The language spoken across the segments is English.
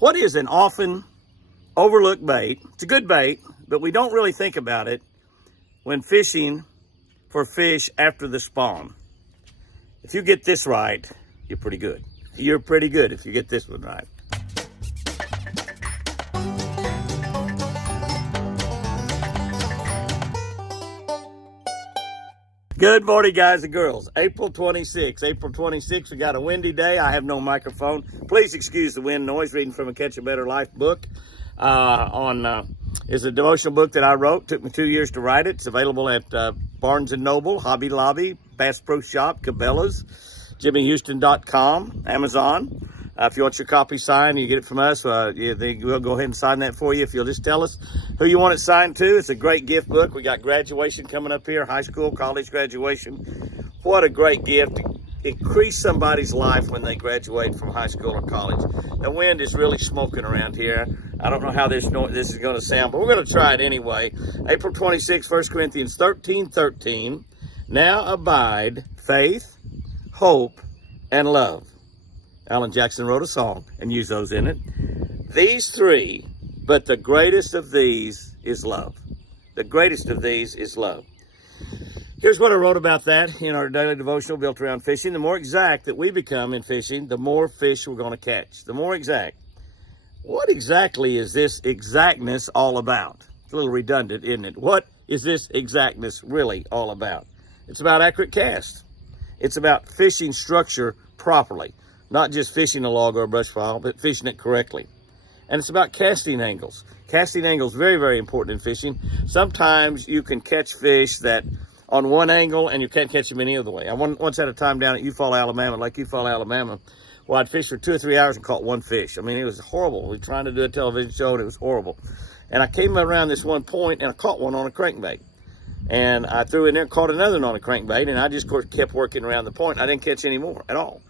What is an often overlooked bait? It's a good bait, but we don't really think about it when fishing for fish after the spawn. If you get this right, you're pretty good. You're pretty good if you get this one right. Good morning, guys and girls. April 26th, we got a windy day. I have no microphone. Please excuse the wind noise. Reading from a Catch a Better Life book. It's a devotional book that I wrote. Took me 2 years to write it. It's available at Barnes & Noble, Hobby Lobby, Bass Pro Shop, Cabela's, JimmyHouston.com, Amazon. If you want your copy signed, you get it from us. We'll go ahead and sign that for you if you'll just tell us who you want it signed to. It's a great gift book. We got graduation coming up here, high school, college graduation. What a great gift to increase somebody's life when they graduate from high school or college. The wind is really smoking around here. I don't know how this is going to sound, but we're going to try it anyway. April 26, 1 Corinthians 13:13. Now abide faith, hope, and love. Alan Jackson wrote a song and used those in it. These three, but the greatest of these is love. The greatest of these is love. Here's what I wrote about that in our daily devotional built around fishing. The more exact that we become in fishing, the more fish we're going to catch. The more exact. What exactly is this exactness all about? It's a little redundant, isn't it? What is this exactness really all about? It's about accurate cast. It's about fishing structure properly. Not just fishing a log or a brush pile, but fishing it correctly. And it's about casting angles. Casting angles, very, very important in fishing. Sometimes you can catch fish that on one angle and you can't catch them any other way. I once had a time down at Lake Eufaula, Alabama, where I'd fished for 2 or 3 hours and caught one fish. I mean, it was horrible. We were trying to do a television show and it was horrible. And I came around this one point and I caught one on a crankbait. And I threw in there and caught another one on a crankbait, and I just kept working around the point. I didn't catch any more at all.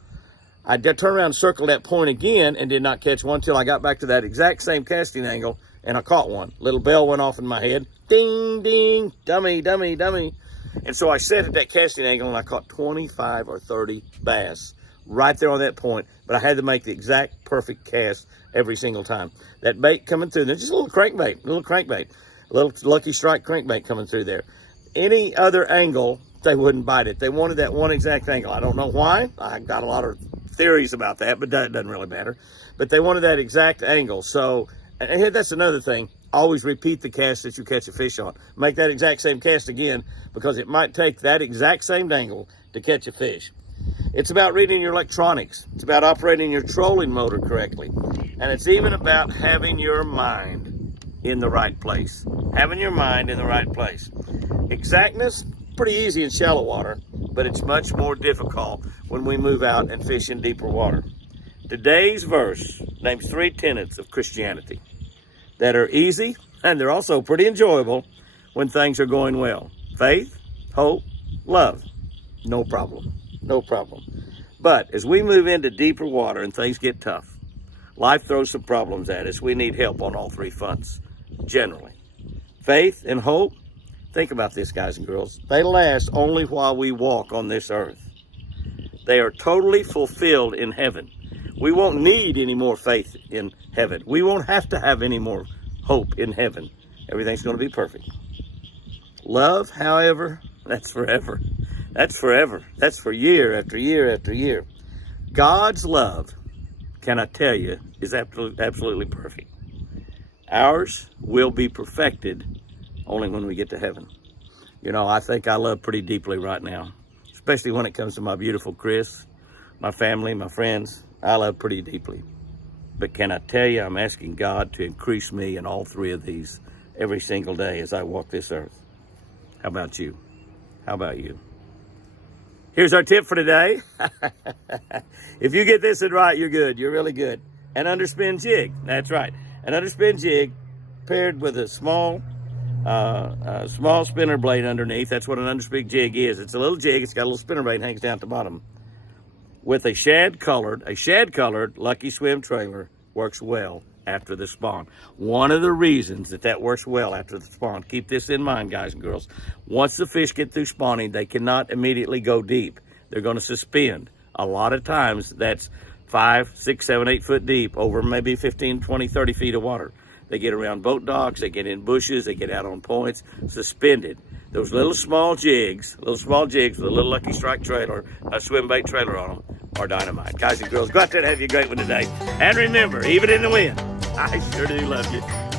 I turned around and circled that point again and did not catch one until I got back to that exact same casting angle, and I caught one. Little bell went off in my head. Ding, ding, dummy, dummy, dummy. And so I set at that casting angle, and I caught 25 or 30 bass right there on that point, but I had to make the exact perfect cast every single time. That bait coming through there, just a little crankbait, a little Lucky Strike crankbait coming through there. Any other angle, they wouldn't bite it. They wanted that one exact angle. I don't know why. I got a lot of theories about that, but that doesn't really matter. But they wanted that exact angle. So, and that's another thing. Always repeat the cast that you catch a fish on. Make that exact same cast again, because it might take that exact same angle to catch a fish. It's about reading your electronics. It's about operating your trolling motor correctly. And it's even about having your mind in the right place. Having your mind in the right place. Exactness, pretty easy in shallow water, but it's much more difficult when we move out and fish in deeper water. Today's verse names 3 tenets of Christianity that are easy, and they're also pretty enjoyable when things are going well. Faith, hope, love. No problem. No problem. But as we move into deeper water and things get tough, life throws some problems at us. We need help on all 3 fronts, generally. Faith and hope. Think about this, guys and girls. They last only while we walk on this earth. They are totally fulfilled in heaven. We won't need any more faith in heaven. We won't have to have any more hope in heaven. Everything's going to be perfect. Love, however, that's forever. That's forever. That's for year after year after year. God's love, can I tell you, is absolutely perfect. Ours will be perfected only when we get to heaven. You know, I think I love pretty deeply right now, especially when it comes to my beautiful Chris, my family, my friends. I love pretty deeply. But can I tell you, I'm asking God to increase me in all 3 of these every single day as I walk this earth. How about you? How about you? Here's our tip for today. If you get this one right, you're good. You're really good. An underspin jig. That's right. An underspin jig paired with a small spinner blade underneath. That's what an underspin jig is. It's a little jig. It's got a little spinner blade hangs down at the bottom. With a shad-colored Lucky Swim trailer works well after the spawn. One of the reasons that works well after the spawn, keep this in mind, guys and girls, once the fish get through spawning, they cannot immediately go deep. They're going to suspend. A lot of times that's 5, 6, 7, 8 foot deep, over maybe 15, 20, 30 feet of water. They get around boat docks, they get in bushes, they get out on points, suspended. Those little small jigs with a little Lucky Strike trailer, a swim bait trailer on them, are dynamite. Guys and girls, go out there and have you a great one today. And remember, even in the wind, I sure do love you.